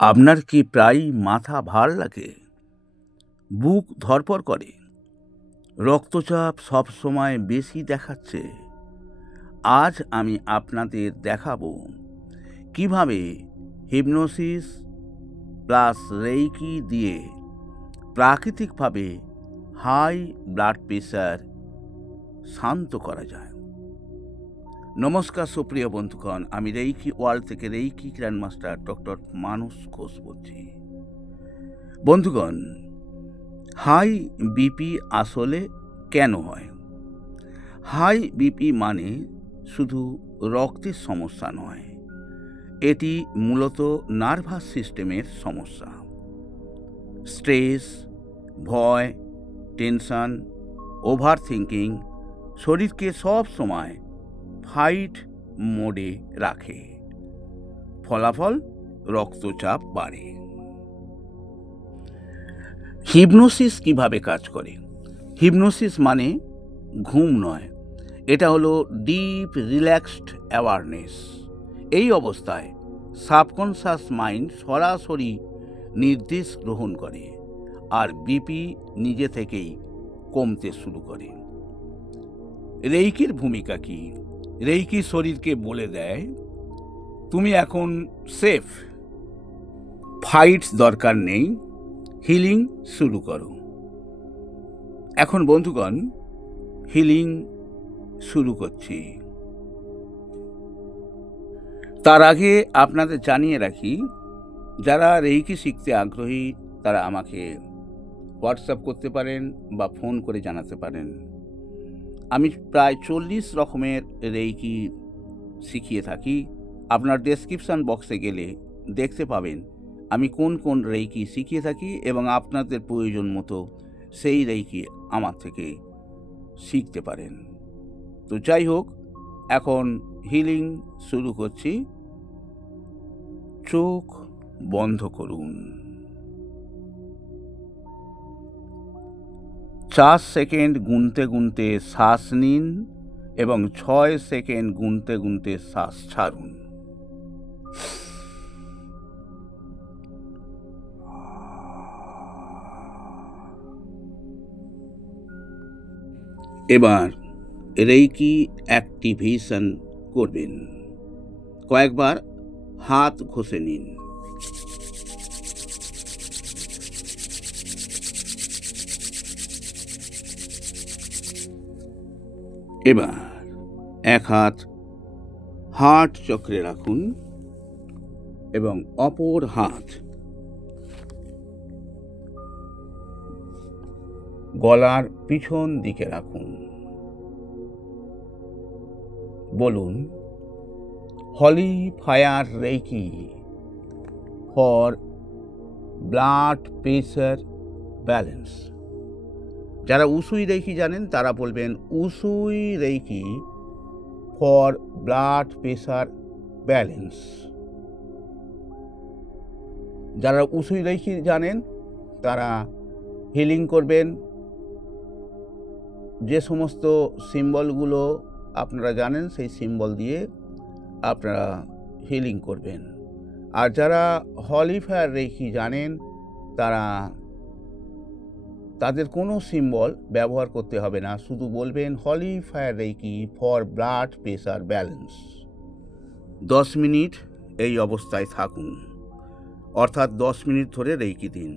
আপনার কি প্রায়ই মাথা ভার লাগে, বুক ধড়ফড় করে, রক্তচাপ সবসময় বেশি দেখাচ্ছে? আজ আমি আপনাদের দেখাবো কিভাবে হিপনোসিস প্লাস রেইকি দিয়ে প্রাকৃতিকভাবে হাই ব্লাড প্রেশার শান্ত করা যায়। নমস্কার সুপ্রিয় বন্ধুগণ, আমি রেইকি ওয়ার্ল্ড থেকে রেইকি গ্র্যান্ডমাস্টার ডক্টর মানস ঘোষ বলছি। বন্ধুগণ, হাই বিপি আসলে কেন হয়? হাই বিপি মানে শুধু রক্তের সমস্যা নয়, এটি মূলত নার্ভাস সিস্টেমের সমস্যা। স্ট্রেস, ভয়, টেনশন, ওভার থিঙ্কিং শরীরকে সব সময় ফাইট মোডে রাখে। ফলাফল, রক্তচাপ বাড়ে। হিপনোসিস কিভাবে কাজ করে? হিপনোসিস মানে ঘুম নয়, এটা হলো ডিপ রিল্যাক্সড অ্যাওয়ারনেস। এই অবস্থায় সাবকনশাস মাইন্ড সরাসরি নির্দেশ গ্রহণ করে আর বিপি নিজে থেকেই কমতে শুরু করে। রেইকির ভূমিকা কি? রেইকি শরীরকে বলে দেয়, তুমি এখন সেফ, ফাইটস দরকার নেই, হিলিং শুরু করো। এখন বন্ধুগণ, হিলিং শুরু করছি। তার আগে আপনাদের জানিয়ে রাখি, যারা রেইকি শিখতে আগ্রহী তারা আমাকে হোয়াটসঅ্যাপ করতে পারেন বা ফোন করে জানাতে পারেন। আমি প্রায় 40 রকমের রেইকি শিখিয়ে থাকি। আপনার ডেসক্রিপশান বক্সে গেলে দেখতে পাবেন আমি কোন কোন রেইকি শিখিয়ে থাকি এবং আপনাদের প্রয়োজন মতো সেই রেইকি আমার থেকে শিখতে পারেন। তো যাই হোক, এখন হিলিং শুরু করছি। চোখ বন্ধ করুন। 4 সেকেন্ড গুনতে গুনতে শ্বাস নিন এবং 6 সেকেন্ড গুনতে গুনতে শ্বাস ছাড়ুন। এবার রেইকি অ্যাক্টিভেশন করবেন। কয়েকবার হাত ঘষে নিন। এবার এক হাত হার্ট চক্রে রাখুন এবং অপর হাত গলার পিছন দিকে রাখুন। বলুন, holy fire reiki for blood pressure balance. যারা উসুই রেইকি জানেন তারা বলবেন, Usui reiki for blood pressure balance. যারা উসুই রেইকি জানেন তারা হিলিং করবেন। যে সমস্ত সিম্বলগুলো আপনারা জানেন সেই সিম্বল দিয়ে আপনারা হিলিং করবেন। আর যারা হলি ফায়ার রেইকি জানেন তাদের কোনো সিম্বল ব্যবহার করতে হবে না, শুধু বলবেন holy fire reiki for blood pressure balance. 10 minute এই অবস্থায় থাকুন, অর্থাৎ 10 মিনিট ধরে রেইকি দিন।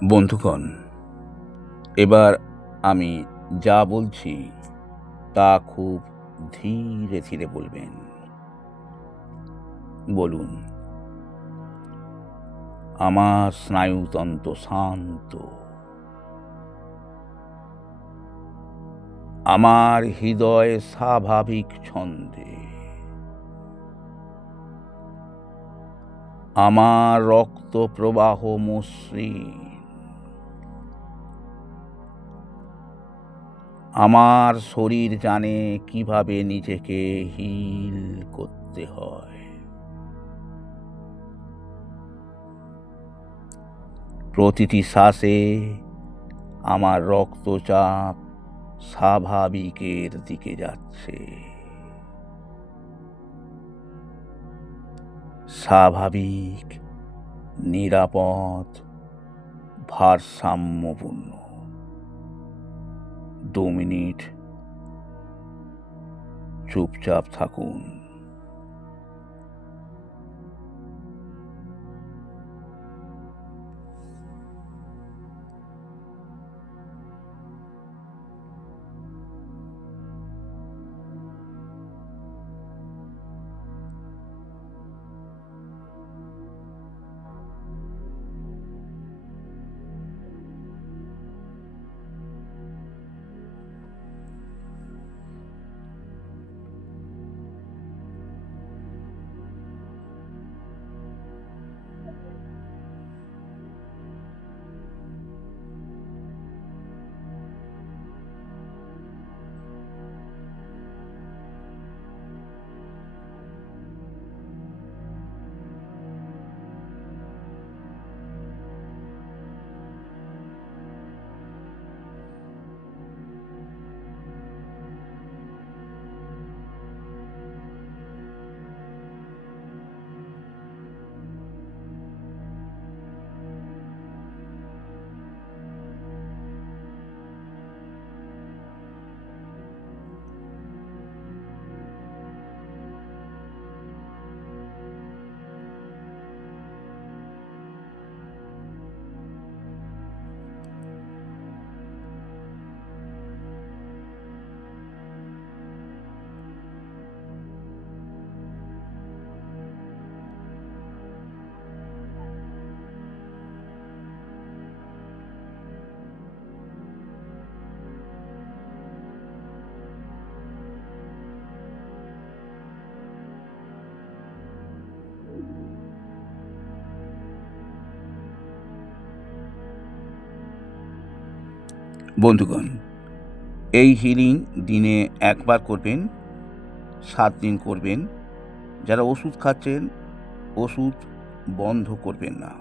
বন্ধুগণ, এবার আমি যা বলছি তা খুব ধীরে ধীরে বলবেন। বলুন, আমার স্নায়ুতন্ত্র শান্ত, আমার হৃদয় স্বাভাবিক ছন্দে, আমার রক্ত প্রবাহ মসৃণ, আমার শরীর জানে কিভাবে নিজেকে হিল করতে হয়। প্রতিটি শ্বাসে আমার রক্তচাপ স্বাভাবিকের দিকে যাচ্ছে। স্বাভাবিক, নিরাপদ, ভারসাম্যপূর্ণ। 2 মিনিট চুপচাপ থাকুন। বন্ধুগণ, এই হিলিং দিনে একবার করবেন, 7 দিন করবেন। যারা ওষুধ খাচ্ছেন, ওষুধ বন্ধ করবেন না,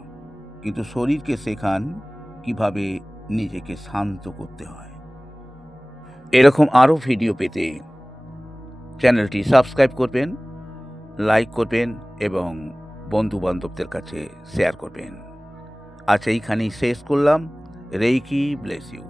কিন্তু শরীরকে শেখান কিভাবে নিজেকে শান্ত করতে হয়। এরকম আরও ভিডিও পেতে চ্যানেলটি সাবস্ক্রাইব করবেন, লাইক করবেন এবং বন্ধুবান্ধবদের কাছে শেয়ার করবেন। আজ এইখানেই শেষ করলাম। Reiki bless you.